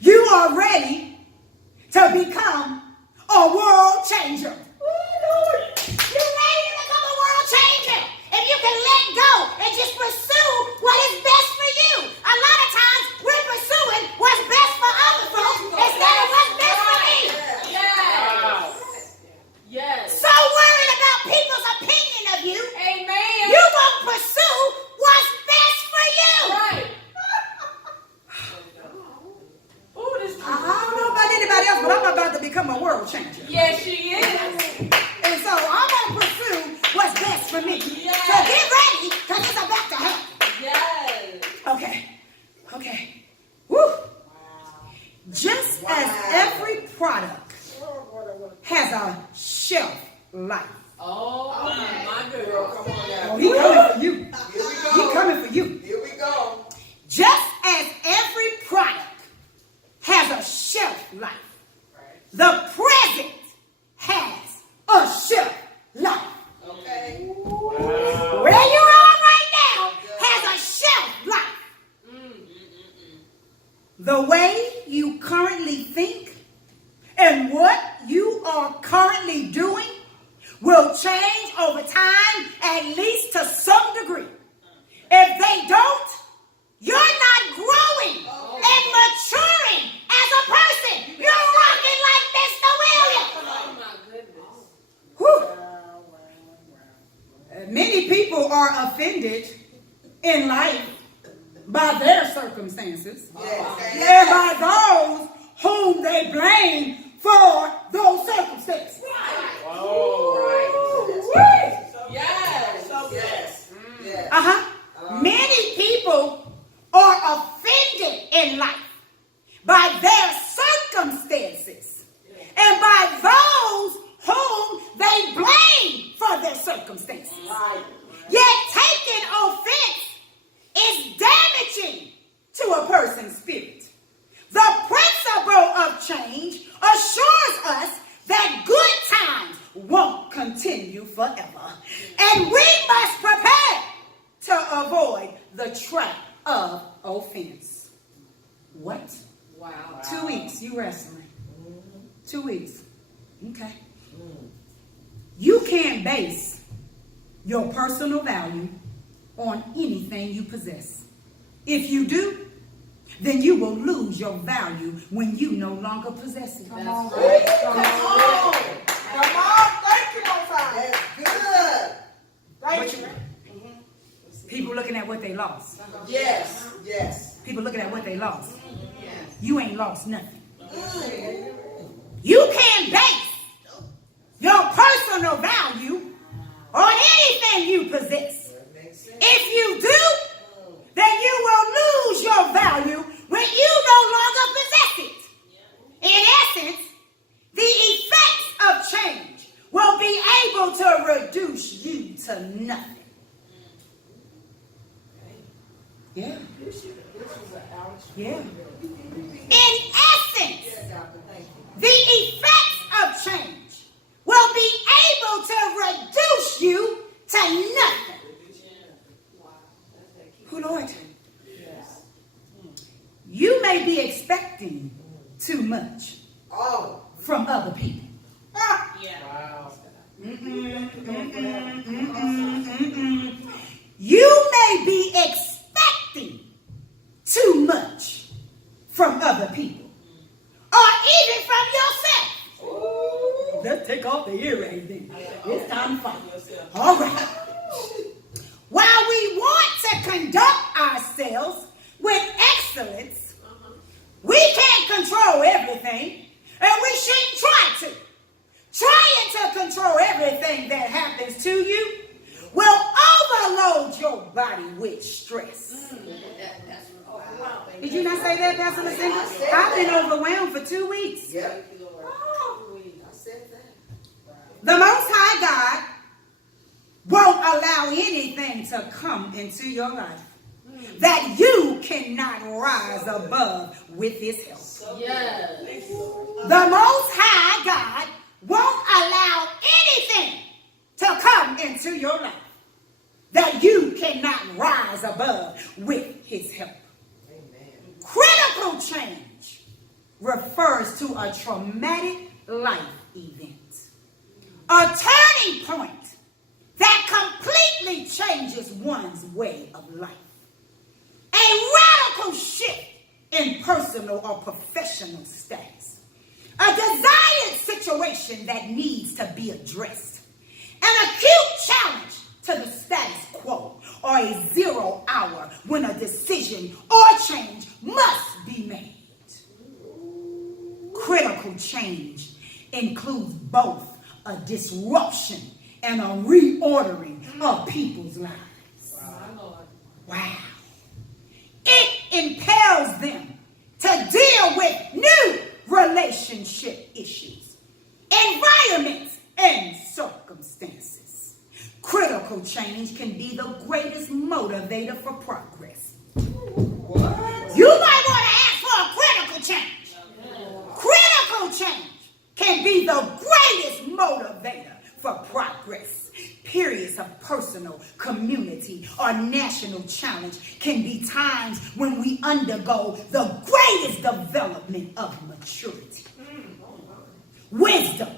You are ready to become a world changer. You're ready to become a world changer. If you can let go and just pursue what is best for you. A lot of times we're pursuing what's best for other folks instead of what's best for me. Yes. So worried about people's opinion of you. Amen. You won't pursue what's best for you. Right. I don't know about anybody else, but I'm about to become a world changer. Yes, she is. And so I'm going to pursue what's best for me. Yes. So get ready, because it's about to happen. Yes. Okay. Woo. Wow. Just as every product has a shelf life. Oh, my girl. Come on now. Oh, he coming for you. Here we go. He coming for you. Here we go. Just as every product has a shelf life, the present has a shelf life. Okay. Where you are right now has a shelf life. The way you currently think and what you are currently doing will change over time, at least to some degree. If they don't, you're not growing and maturing as a person. You're rocking like Mr. Williams. Oh, my goodness. Whew. Many people are offended in life by their circumstances and by those whom they blame for those circumstances. Yes. Many people are offended in life by their circumstances and by those whom they blame for their circumstances. Yet taking offense is damaging to a person's spirit. The principle of change assures us that good times won't continue forever, and we must prepare to avoid the trap of offense. What? Wow. 2 weeks, you wrestling. 2 weeks. Okay. You can't base your personal value on anything you possess. If you do, then you will lose your value when you no longer possess it. That's right. Come on. Thank you, Mosiah. That's good. Thank you. People looking at what they lost. Yes. People looking at what they lost. You ain't lost nothing. You can't base your personal value on anything you possess. If you do, then you will lose your value when you no longer possess it. In essence, the effects of change will be able to reduce you to nothing. Yeah. In essence, the effects of change will be able to reduce you to nothing. Who, Lord? You may be expecting too much from other people. You may be expecting too much from other people, or even from yourself. Let's take off the earrings then. It's time to fight. All right. While we want to conduct ourselves with excellence, we can't control everything, and we shouldn't try to. Trying to control everything that happens to you will overload your body with stress. Did you not say that, Pastor Lucinda? I've been overwhelmed for 2 weeks. The Most High God won't allow anything to come into your life that you cannot rise above with His help. Yes. The Most High God won't allow anything to come into your life that you cannot rise above with His help. Critical change refers to a traumatic life event, a turning point that completely changes one's way of life, a radical shift in personal or professional status, a desired situation that needs to be addressed, an acute challenge to the status quo, or a 0 hour when a decision or change must be made. Critical change includes both a disruption and a reordering of people's lives. Wow. It impels them to deal with new relationship issues, environments, and circumstances. Critical change can be the greatest motivator for progress. What? You might want to ask for a critical change. Critical change can be the greatest motivator for progress. Periods of personal, community, or national challenge can be times when we undergo the greatest development of maturity, wisdom,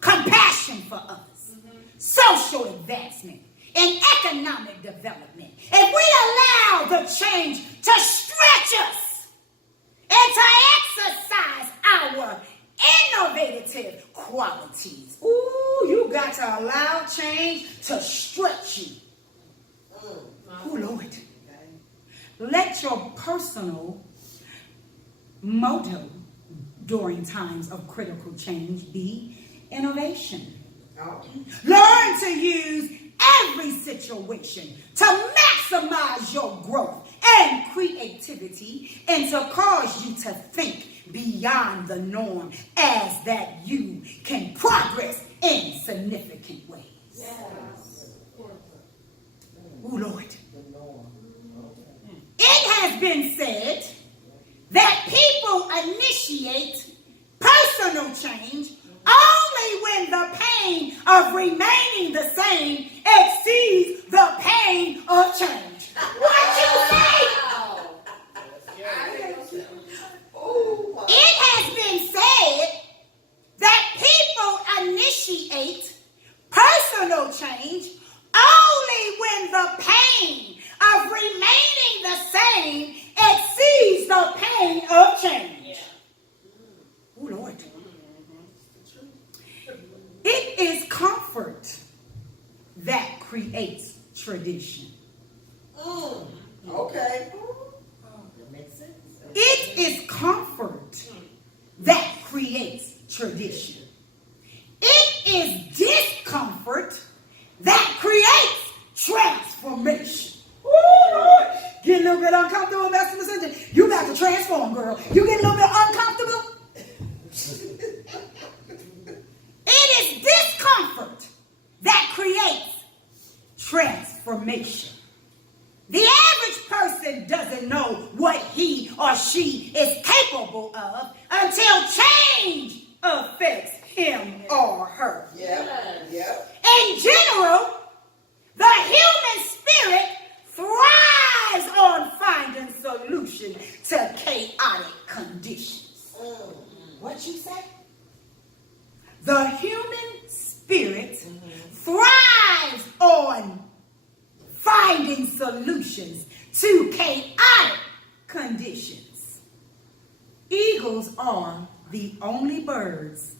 compassion for others, social advancement, and economic development. If we allow the change to stretch us and to exercise our innovative qualities. Ooh, you got to allow change to stretch you. Oh, Lord. Let your personal motto during times of critical change be innovation. Learn to use every situation to maximize your growth and creativity and to cause you to think beyond the norm as that you can progress in significant ways. Yes. Oh, Lord. It has been said that people initiate personal change only when the pain of remaining the same exceeds the pain of change. What you say? It has been said that people initiate personal change only when the pain of remaining the same exceeds the pain of change. Oh, Lord. It is comfort that creates tradition. Okay. It is comfort that creates tradition. It is discomfort that creates transformation. Ooh, Lord. Get a little bit uncomfortable, Master Messenger. You got to transform, girl. You get a little bit uncomfortable. It is discomfort that creates transformation. The average person doesn't know what he or she is capable of until change affects him or her. Yeah. In general, the human spirit thrives on finding solutions to chaotic conditions. What you say? The human spirit thrives on finding solutions to chaotic conditions. Eagles are the only birds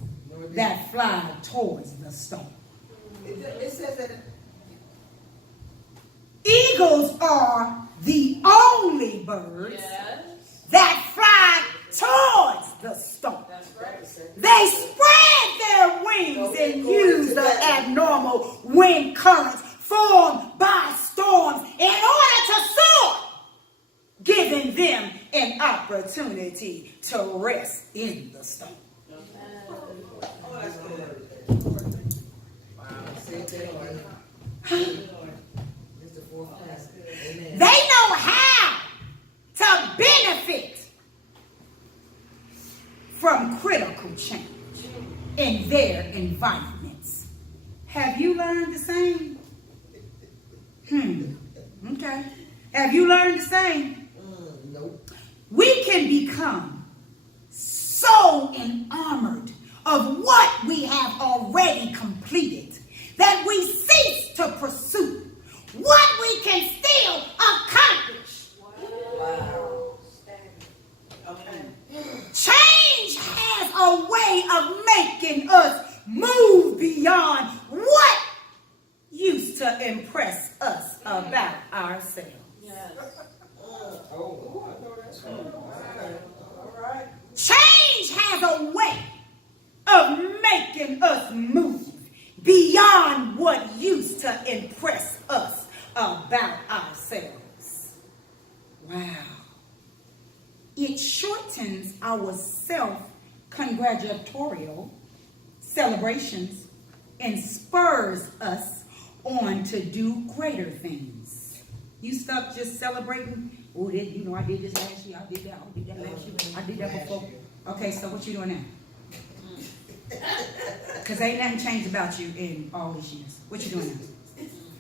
that fly towards the storm. It says that. Eagles are the only birds that fly towards the storm. They spread their wings and use the abnormal wind currents formed by storms in order to soar, giving them an opportunity to rest in the storm. Oh, that's good. Wow. Say it again. It's the fourth class. Amen. They know how to benefit from critical change in their environments. Have you learned the same? Okay. Have you learned the same? Nope. We can become staying armored of what we have already completed, that we cease to pursue what we can still accomplish. Wow. Change has a way of making us move beyond what used to impress us about ourselves. Yes. Oh, I know that's right. All right. Change has a way of making us move beyond what used to impress us about ourselves. Wow. It shortens our self-congratulatorial celebrations and spurs us on to do greater things. You stuck just celebrating? Oh, I did this last year. I did that last year. I did that before. Okay, so what you doing now? Because ain't nothing changed about you in all these years. What you doing now?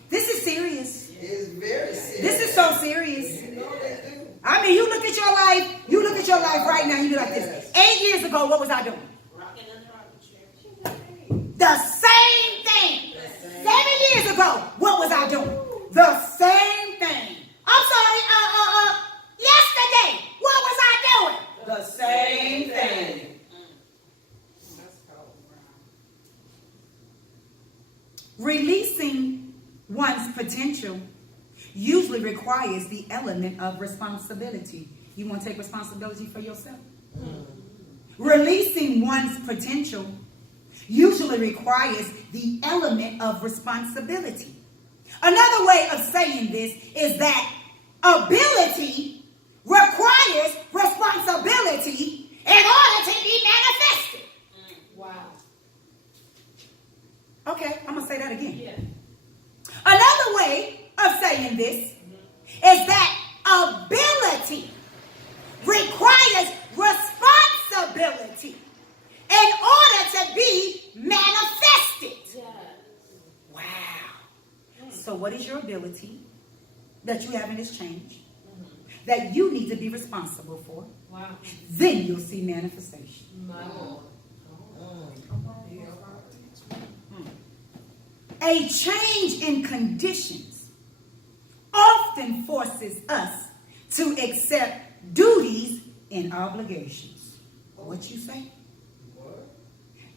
This is serious. It's very serious. This is so serious. You know they do. I mean, you look at your life right now, you be like this. 8 years ago, what was I doing? The same thing. 7 years ago, what was I doing? The same thing. I'm sorry, yesterday, what was I doing? The same thing. Releasing one's potential usually requires the element of responsibility. You want to take responsibility for yourself? Releasing one's potential usually requires the element of responsibility. Another way of saying this is that ability requires responsibility in order to be manifested. Wow. Okay, I'm going to say that again. Yeah. Another way of saying this is that ability requires responsibility in order to be manifested. Yeah. Wow. So what is your ability that you have in this change that you need to be responsible for? Wow. Then you'll see manifestation. My Lord. A change in conditions often forces us to accept duties and obligations. What you say? What?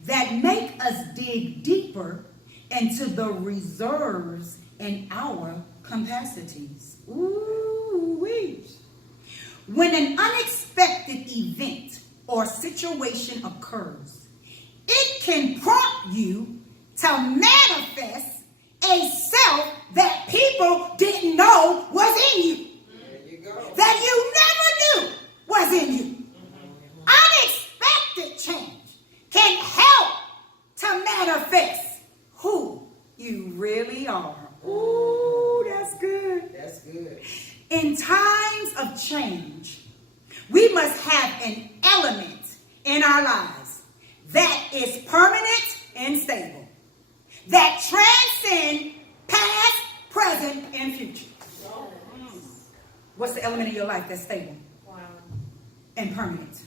That make us dig deeper into the reserves in our capacities. Ooh-wee. When an unexpected event or situation occurs, it can prompt you to manifest a self that people didn't know was in you. There you go. That you never knew was in you. Unexpected change can help to manifest who you really are. Ooh, that's good. That's good. In times of change, we must have an element in our lives that is permanent and stable, that transcend past, present, and future. What's the element in your life that's stable Wow. and permanent?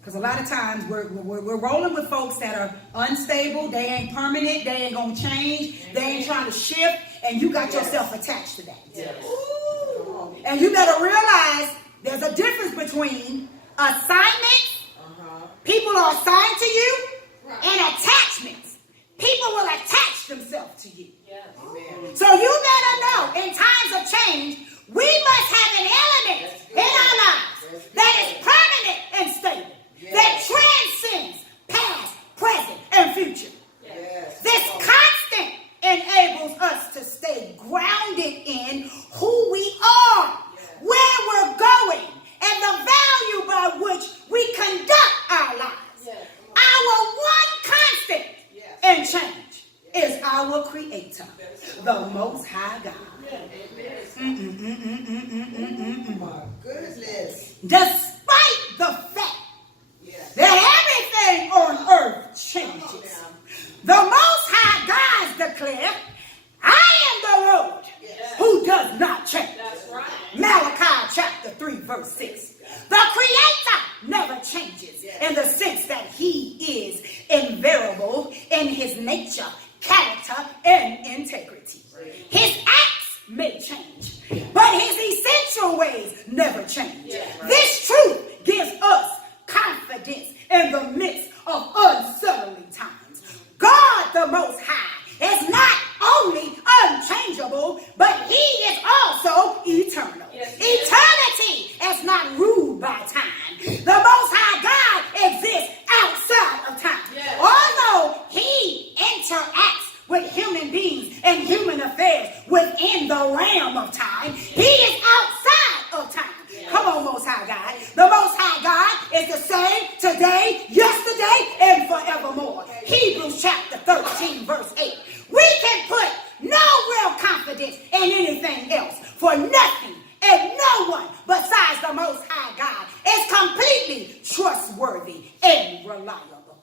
Because a lot of times we're rolling with folks that are unstable, they ain't permanent, they ain't going to change, they ain't trying to shift, and you got yourself attached to that. Yes. Ooh. And you better realize there's a difference between assignments, people are assigned to you, and attachments. People will attach themselves to you. Yes. Amen. So you better know, in times of change, we must have an element in our lives that is permanent and stable, that transcends past, present, and future. Yes. This constant enables us to stay grounded in who we are, where we're going, and the value by which we conduct our lives. Yes. Our one constant in change is our Creator, the Most High God. My goodness. Despite the fact that everything on earth changes, the Most High God declares, I am the Lord who does not change. That's right. Malachi chapter 3 verse 6. The Creator never changes in the sense that nature, character, and integrity. His acts may change, but his essential ways never change. This truth gives us confidence in the midst of unsettling times. God the Most High is not only unchangeable, but he is also eternal. Eternity is not ruled by time. The Most High God exists outside of time. Although he interacts with human beings and human affairs within the realm of time, he is outside of time. Come on, Most High God. The Most High God is the same today, yesterday, and forevermore. Hebrews chapter 13, verse 8. We can put no real confidence in anything else, for nothing and no one besides the Most High God is completely trustworthy and reliable.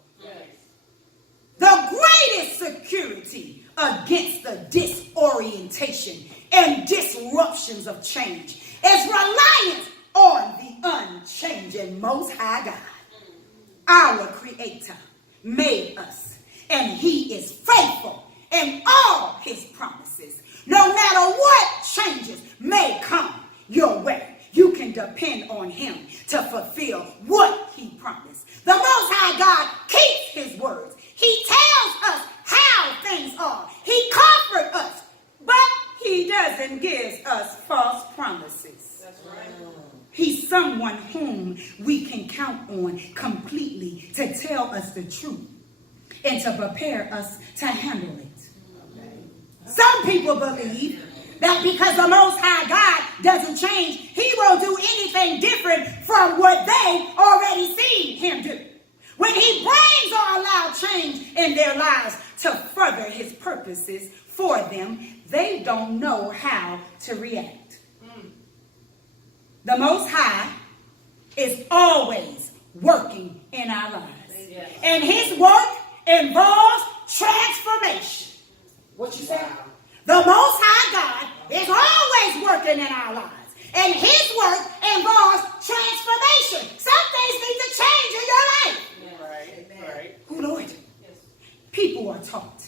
The greatest security against the disorientation and disruptions of change is reliance on the unchanging Most High God. Our Creator made us, and he is faithful in all his promises. No matter what changes may come your way, you can depend on him to fulfill what he promised. The Most High God keeps his words. He tells us how things are. He comforts us, but he doesn't give us false promises. That's right. He's someone whom we can count on completely to tell us the truth and to prepare us to handle it. Some people believe that because the Most High God doesn't change, he won't do anything different from what they already seen him do. When he brings or allows change in their lives to further his purposes for them, they don't know how to react. The Most High is always working in our lives. And his work involves transformation. What you say? The Most High God is always working in our lives. And his work involves transformation. Some things need to change in your life. Right. Who, Lord? People are taught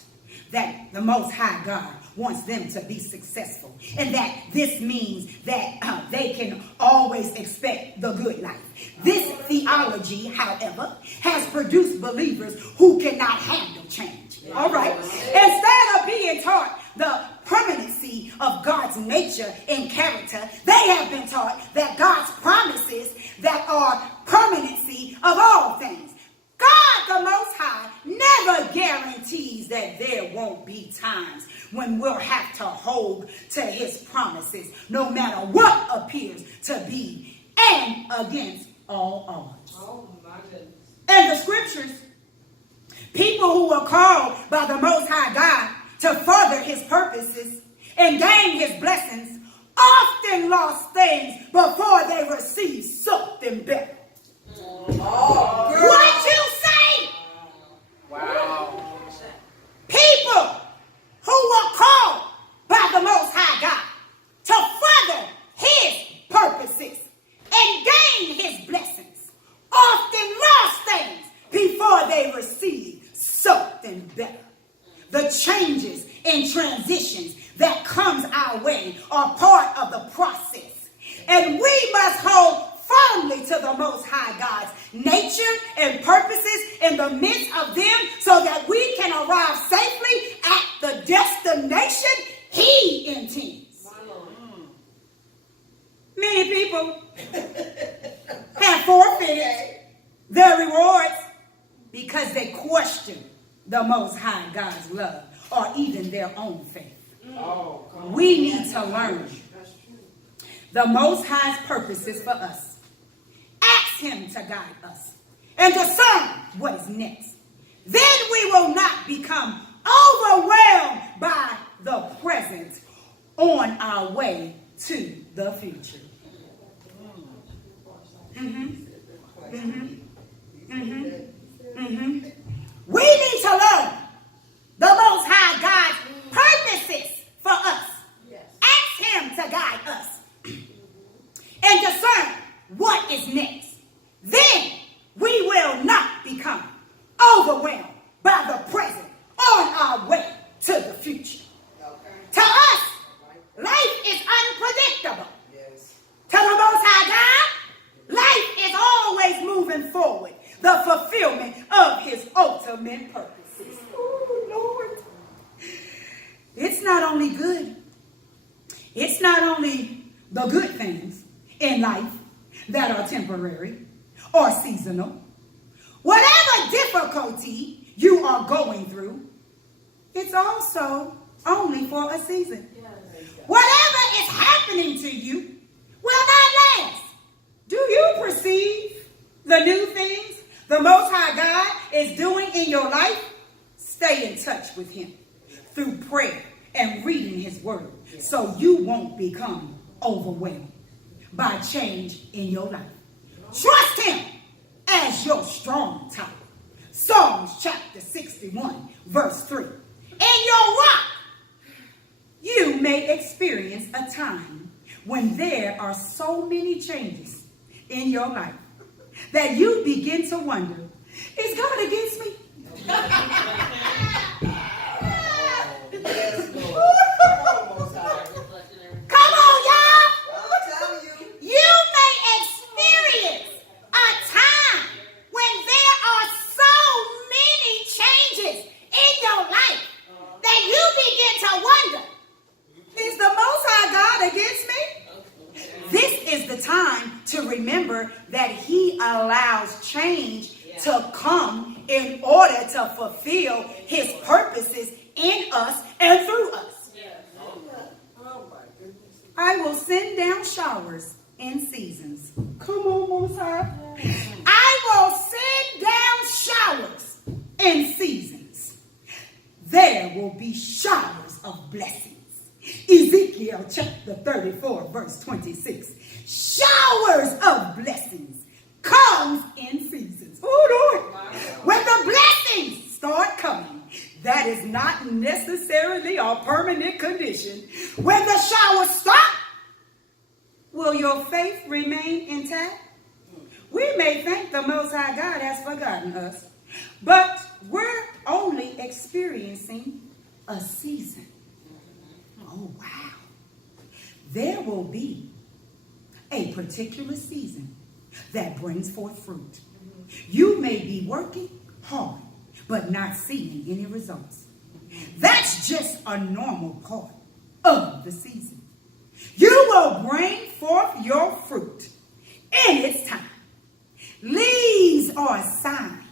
that the Most High God wants them to be successful, and that this means that they can always expect the good life. This theology, however, has produced believers who cannot handle change. All right? Instead of being taught the permanency of God's nature and character, they have been taught that God's promises that are permanency of all things. God, the Most High, never guarantees that there won't be times when we'll have to hold to his promises, no matter what appears to be and against all odds. Oh, my goodness. In the scriptures, people who were called by the Most High God to further his purposes and gain his blessings often lost things before they received something better. What you say? Wow. People who were called by the Most High God to further his purposes and gain his blessings often lost things before they received something better. The changes and transitions that comes our way are part of the process, and we must hold firmly to the Most High God's nature and purposes in the midst of them, so that we can arrive safely at the destination he intends. Many people have forfeited their rewards because they question the Most High God's love or even their own faith. We need to learn the Most High's purposes for us. Ask him to guide us and discern what is next. Then we will not become overwhelmed by the present on our way to the future. We need to learn the Most High God's purposes for us. Ask him to guide us and discern what is next. Then we will not become overwhelmed by the present on our the fulfillment of his ultimate purposes. Oh, Lord. It's not only good. It's not only the good things in life that are temporary or seasonal. Whatever difficulty you are going through, it's also only for a season. Whatever is happening to you will not last. Do you perceive the new things the Most High God is doing in your life? Stay in touch with him through prayer and reading his word so you won't become overwhelmed by change in your life. Trust him as your strong tower. Psalms chapter 61 verse 3. In your rock, you may experience a time when there are so many changes in your life that you begin to wonder, is God against me? Come on, y'all. You may experience a time when there are so many changes in your life that you begin to wonder, is the Most High God against me? This is the time to remember that he allows change to come in order to fulfill his purposes in us and through us. I will send down showers in seasons. Come on, Most High. I will send down showers in seasons. There will be showers of blessings. Ezekiel chapter 34 verse 26. Showers of blessings comes in seasons. Oh Lord. When the blessings start coming, that is not necessarily a permanent condition. When the showers stop, will your faith remain intact? We may think the Most High God has forgotten us, but we're only experiencing a season. Oh, wow. There will be a particular season that brings forth fruit. You may be working hard, but not seeing any results. That's just a normal part of the season. You will bring forth your fruit in its time. Leaves are a sign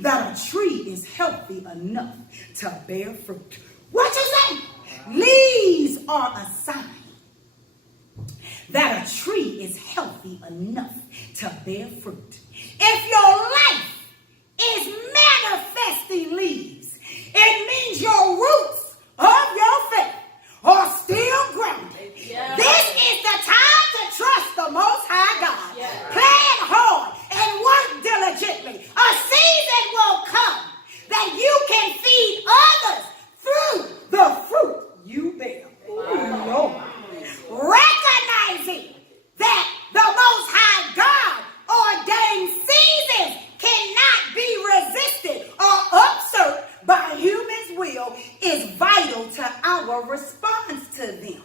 that a tree is healthy enough to bear fruit. What you say? Leaves are a sign that a tree is healthy enough to bear fruit. If your life is manifesting leaves, it means your roots of your faith are still grounded. Yeah. This is the time to trust the Most High God. Yeah. Plan hard and work diligently. A season will come that you can feed others through the fruit you bear. Wow. Recognizing that the Most High God ordained seasons cannot be resisted or usurped by human's will is vital to our response to them.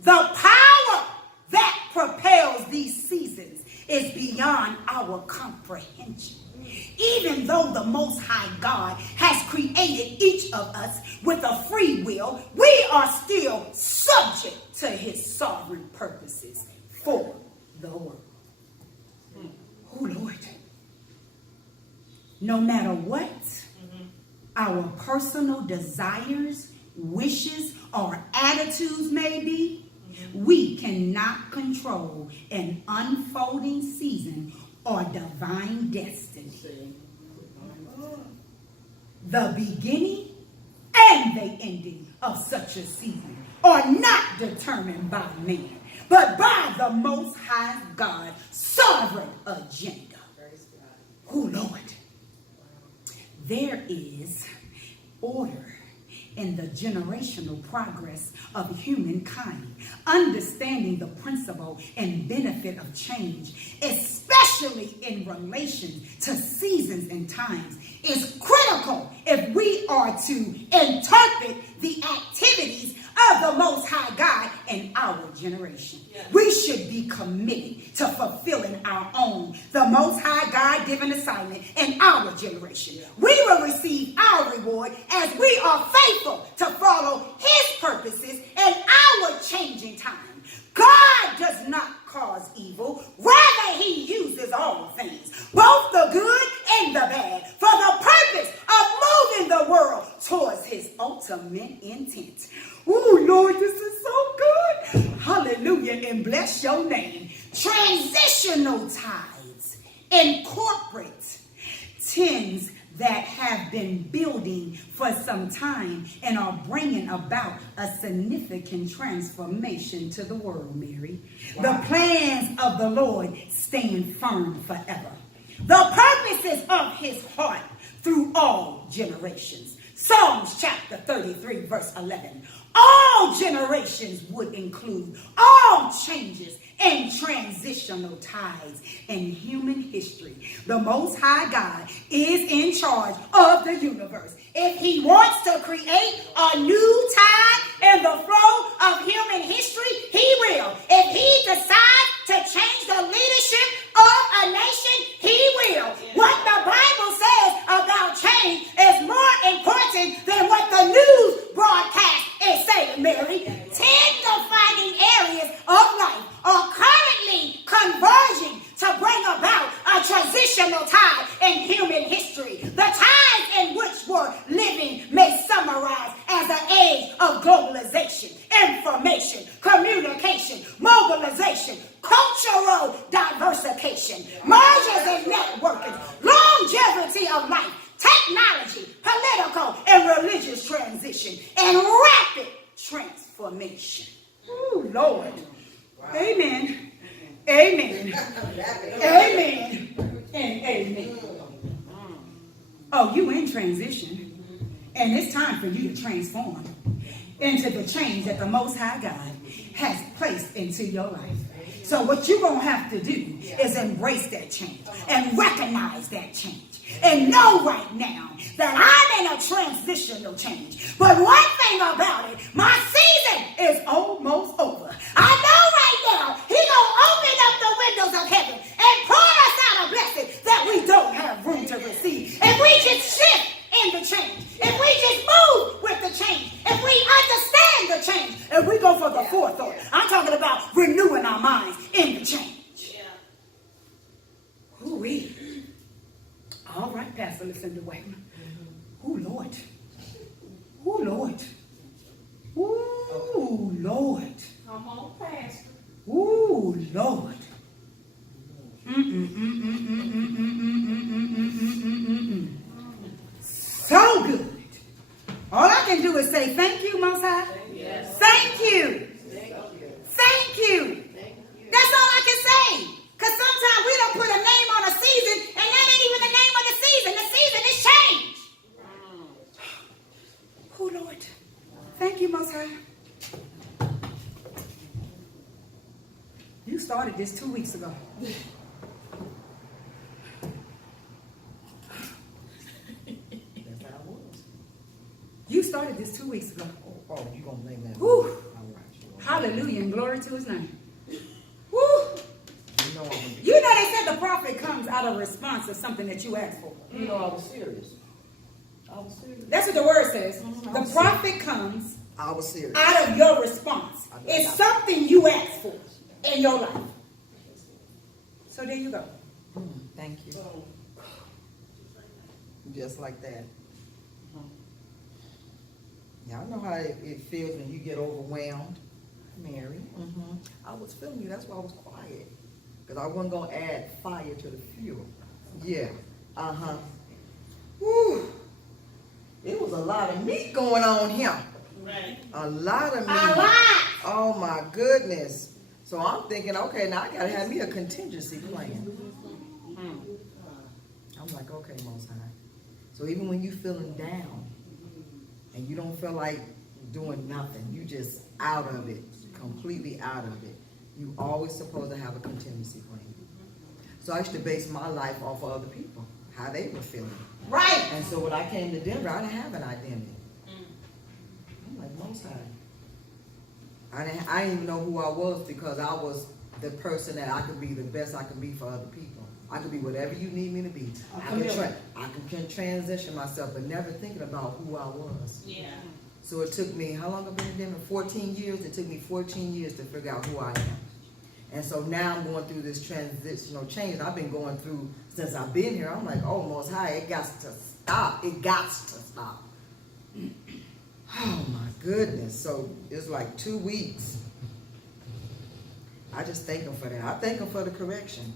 The power that propels these seasons is beyond our comprehension. Even though the Most High God has created each of us with a free will, we are still subject to his sovereign purposes for the world. Oh, Lord. No matter what our personal desires, wishes, or attitudes may be, we cannot control an unfolding season or divine destiny. The beginning and the ending of such a season are not determined by man, but by the Most High God's sovereign agenda. Oh, Lord. There is order in the generational progress of humankind. Understanding the principle and benefit of change, especially in relation to seasons and times, is critical if we are to interpret the activities of the Most High God in our generation. We should be committed to fulfilling the Most High God given assignment in our generation. We will receive our reward as we are faithful to follow his purposes in our changing time. God does not cause evil. Rather, he uses all things, both the good and the bad, for the purpose of moving the world towards his ultimate intent. Oh, Lord, this is so good. Hallelujah, and bless your name. Transitional tithes incorporate tens that have been building for some time and are bringing about a significant transformation to the world, Mary. Wow. The plans of the Lord stand firm forever. The purposes of his heart through all generations. Psalms chapter 33, verse 11. All generations would include all changes and transitional tides in human history. The Most High God is in charge of the universe. If he wants to create a new tide in the flow of human history, he will. If he decides to change the leadership of a nation, he will. What the Bible says about change is more important than what the news broadcast is saying, Mary. 10 defining areas of life are currently converging to bring about a transitional tide in human history. The tides in which we're living may summarize as an age of globalization, information, communication, mobilization, cultural diversification, mergers and networking, longevity of life, technology, political and religious transition, and rapid transformation. Oh, Lord. Wow. Amen. Amen. Amen. And amen. Oh, you in transition. And it's time for you to transform into the change that the Most High God has placed into your life. So what you're going to have to do is embrace that change and recognize that change. And know right now that I'm in a transitional change. But one thing about it, my season is almost over. I know right now he's going to open up the windows of heaven and pour us out a blessing that we don't have room to receive. If we just shift in the change, if we just move with the change, if we understand the change, and we go for the forethought. I'm talking about renewing our minds in the change. Ooh-wee. All right, Pastor, listen to Wayne. Oh, Lord. Oh, Lord. Oh, Lord. Come on, Pastor. Oh, Lord. So good. All I can do is say thank you, Most High. Yes. Thank you. Thank you. That's all I can say. Because sometimes we don't put a name on a season, and that ain't even the name of the season. The season is change. Oh, Lord. Thank you, Most High. You started this 2 weeks ago. You started this 2 weeks ago. Oh, you gonna blame that? Woo. All right. Hallelujah and glory to his name. Woo. You know they said the prophet comes out of response to something that you asked for. You know I was serious. That's what the word says. The prophet comes I was serious. out of your response. It's something you asked for in your life. So there you go. Thank you. Just like that. Y'all know how it feels when you get overwhelmed, Mary. I was feeling you. That's why I was quiet. Because I wasn't going to add fire to the fuel. Yeah. Whew. It was a lot of meat going on here. Right. A lot of meat. A lot. Oh, my goodness. So I'm thinking, okay, now I got to have me a contingency plan. I'm like, okay, Most High. So even when you feeling down and you don't feel like doing nothing, you just out of it, completely out of it, you always supposed to have a contingency plan. So I used to base my life off of other people, how they were feeling. Right. And so when I came to Denver, I didn't have an identity. I'm like, Most High, I didn't even know who I was because I was the person that I could be the best I can be for other people. I could be whatever you need me to be. I can transition myself, but never thinking about who I was. Yeah. So it took me, how long have I been in Denver? 14 years. It took me 14 years to figure out who I am. And so now I'm going through this transitional change. I've been going through since I've been here. I'm like, oh, Most High, it got to stop. It got to stop. Oh my goodness. So it's like 2 weeks. I just thank him for that. I thank him for the correction.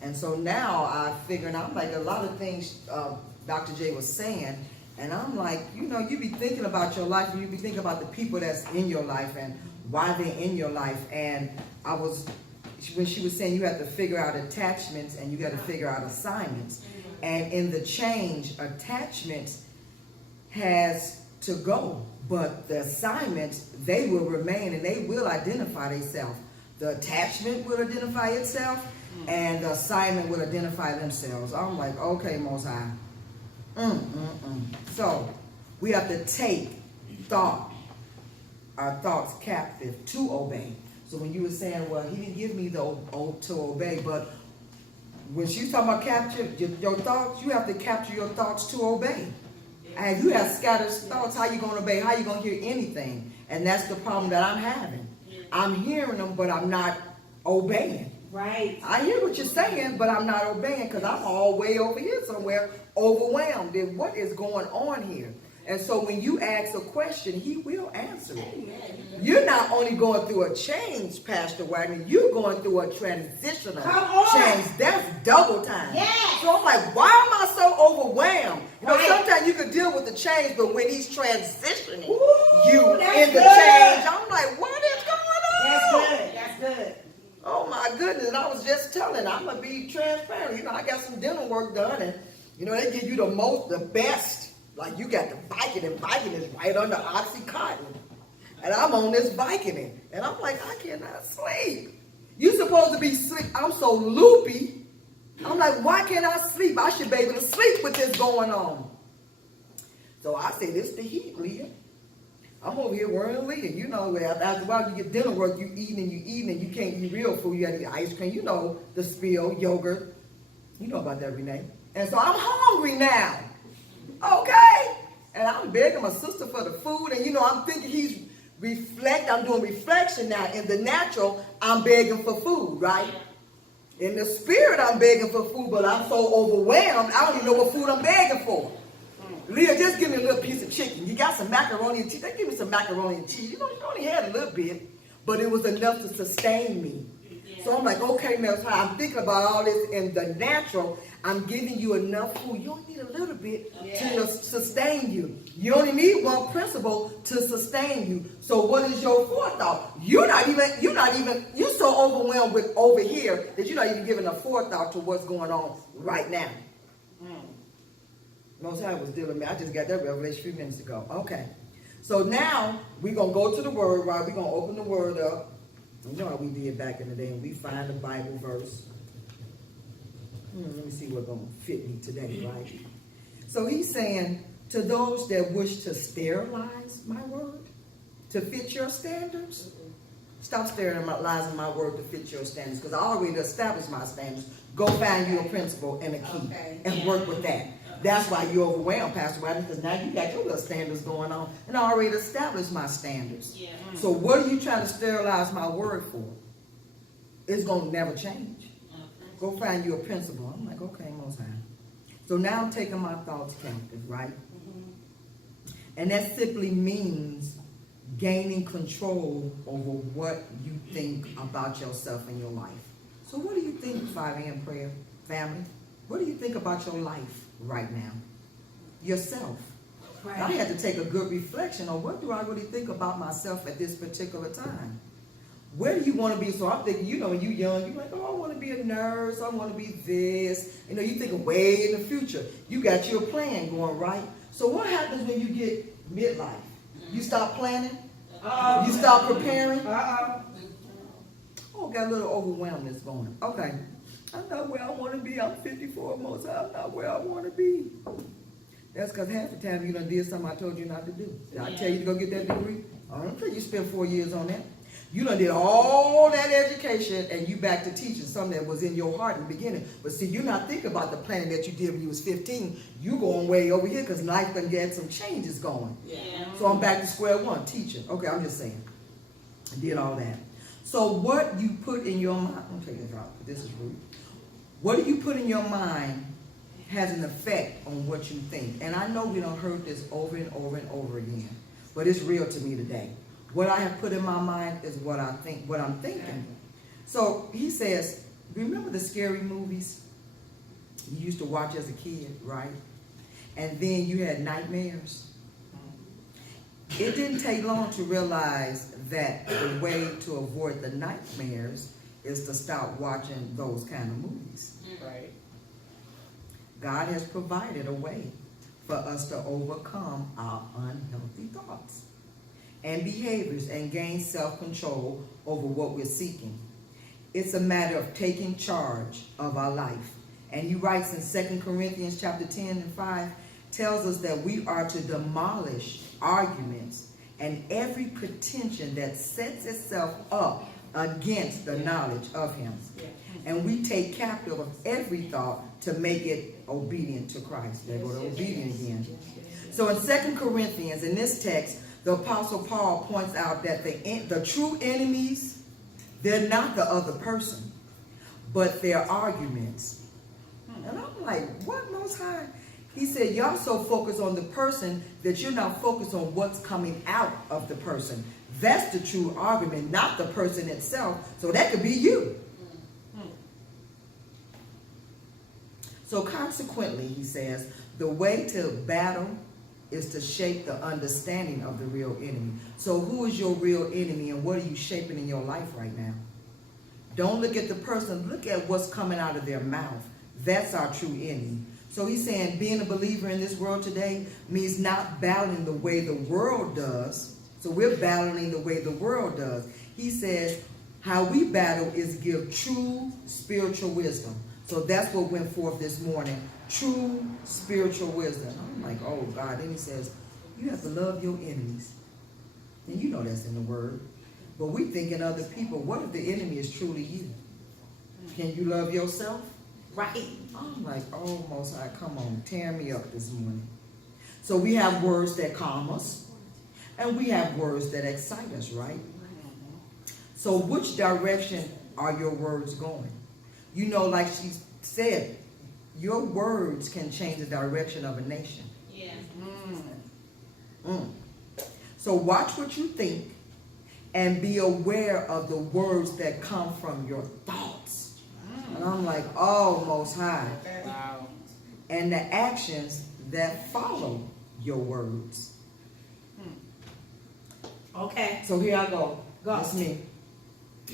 And so now I figured out, like a lot of things Dr. J was saying, and I'm like, you know, you be thinking about your life, and you be thinking about the people that's in your life and why they're in your life. And when she was saying you have to figure out attachments and you got to figure out assignments. And in the change, attachments has to go, but the assignments, they will remain and they will identify themselves. The attachment will identify itself and the assignment will identify themselves. I'm like, okay, Most High. So we have to take our thoughts captive to obey. So when you were saying, well, he didn't give me to obey, but when she's talking about capture your thoughts, you have to capture your thoughts to obey. And you have scattered thoughts, how you going to obey? How you going to hear anything? And that's the problem that I'm having. I'm hearing them, but I'm not obeying. Right. I hear what you're saying, but I'm not obeying because I'm all way over here somewhere, overwhelmed in what is going on here. And so when you ask a question, he will answer it. You're not only going through a change, Pastor Wagner, you're going through a transitional change. That's double time. Yes. So I'm like, why am I so overwhelmed? You know, sometimes you can deal with the change, but when he's transitioning you in the change, I'm like, what is going on? That's good. That's good. Oh my goodness. And I was just telling, I'm going to be transparent. You know, I got some dental work done and, you know, they give you the best. Like you got the Vicodin, and Vicodin is right under Oxycontin. And I'm on this Vicodin. And I'm like, I cannot sleep. You supposed to be sleep. I'm so loopy. I'm like, why can't I sleep? I should be able to sleep with this going on. So I say, this the heat, Leah. I'm over here worrying Leah. You know, after a while you get dinner work, you eating and you can't eat real food. You got to eat ice cream. You know, the spill, yogurt. You know about that, Renee. And so I'm hungry now. Okay. And I'm begging my sister for the food. And, you know, I'm thinking I'm doing reflection now. In the natural, I'm begging for food, right? In the spirit, I'm begging for food, but I'm so overwhelmed, I don't even know what food I'm begging for. Leah, just give me a little piece of chicken. You got some macaroni and cheese? They give me some macaroni and cheese. You know, you only had a little bit, but it was enough to sustain me. So I'm like, okay, Mel, I'm thinking about all this in the natural. I'm giving you enough food. You only need a little bit to sustain you. You only need one principle to sustain you. So what is your forethought? You're so overwhelmed with over here that you're not even giving a forethought to what's going on right now. Most High was dealing with me. I just got that revelation a few minutes ago. Okay. So now we're going to go to the word, right? We're going to open the word up. You know how we did back in the day, and we find a Bible verse. Let me see what's going to fit me today, right? So he's saying, to those that wish to sterilize my word, to fit your standards, stop sterilizing my word to fit your standards, because I already established my standards. Go find you a principle and a key and work with that. That's why you're overwhelmed, Pastor Wagner, because now you got your little standards going on, and I already established my standards. Yeah. So what are you trying to sterilize my word for? It's going to never change. Go find you a principle. I'm like, okay, Most High. So now I'm taking my thoughts captive, right? And that simply means gaining control over what you think about yourself and your life. So what do you think, 5 a.m. prayer family? What do you think about your life right now? Yourself. Right. I had to take a good reflection on what do I really think about myself at this particular time. Where do you want to be? So I'm thinking, you know, when you're young, you're like, oh, I want to be a nurse. I want to be this. You know, you think way in the future. You got your plan going, right? So what happens when you get midlife? You stop planning? You stop preparing? Oh, got a little overwhelmness going. Okay. I'm not where I want to be. I'm 54 most. I'm not where I want to be. That's because half the time you done did something I told you not to do. Did I tell you to go get that degree? I don't think you spent 4 years on that. You done did all that education and you back to teaching something that was in your heart in the beginning. But see, you're not thinking about the planning that you did when you was 15. You going way over here because life done get some changes going. Yeah. So I'm back to square one, teaching. Okay, I'm just saying. I did all that. So what you put in your mind, I'm taking this out, this is rude. What do you put in your mind has an effect on what you think. And I know we don't heard this over and over and over again, but it's real to me today. What I have put in my mind is what I think, what I'm thinking. So he says, remember the scary movies you used to watch as a kid, right? And then you had nightmares. It didn't take long to realize that the way to avoid the nightmares is to stop watching those kind of movies. Right. God has provided a way for us to overcome our unhealthy thoughts and behaviors and gain self-control over what we're seeking. It's a matter of taking charge of our life. And he writes in 2 Corinthians chapter 10 and 5, tells us that we are to demolish arguments and every pretension that sets itself up against the knowledge of him. And we take captive of every thought to make it obedient to Christ. There go to obedient again. So in 2 Corinthians, in this text, the Apostle Paul points out that the true enemies, they're not the other person, but their arguments. And I'm like, what, Most High? He said, y'all so focused on the person that you're not focused on what's coming out of the person. That's the true argument, not the person itself. So that could be you. So consequently, he says, the way to battle is to shape the understanding of the real enemy. So who is your real enemy and what are you shaping in your life right now? Don't look at the person, look at what's coming out of their mouth. That's our true enemy. So he's saying being a believer in this world today means not battling the way the world does. So we're battling the way the world does. He says how we battle is give true spiritual wisdom. So that's what went forth this morning. True spiritual wisdom. I'm like, oh God. Then he says, you have to love your enemies. And you know that's in the word. But we thinking other people, what if the enemy is truly you? Can you love yourself? Right? I'm like, oh, Most High, come on, tear me up this morning. So we have words that calm us, and we have words that excite us, right? So which direction are your words going? You know, like she said, your words can change the direction of a nation. Yeah. So watch what you think and be aware of the words that come from your thoughts. And I'm like, oh, Most High. Wow. And the actions that follow your words. Okay. So here I go. Go. That's me.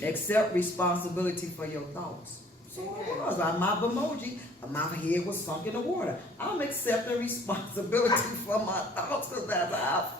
Accept responsibility for your thoughts. So it was. My emoji, my head was sunk in the water. I'm accepting responsibility for my thoughts because that's how I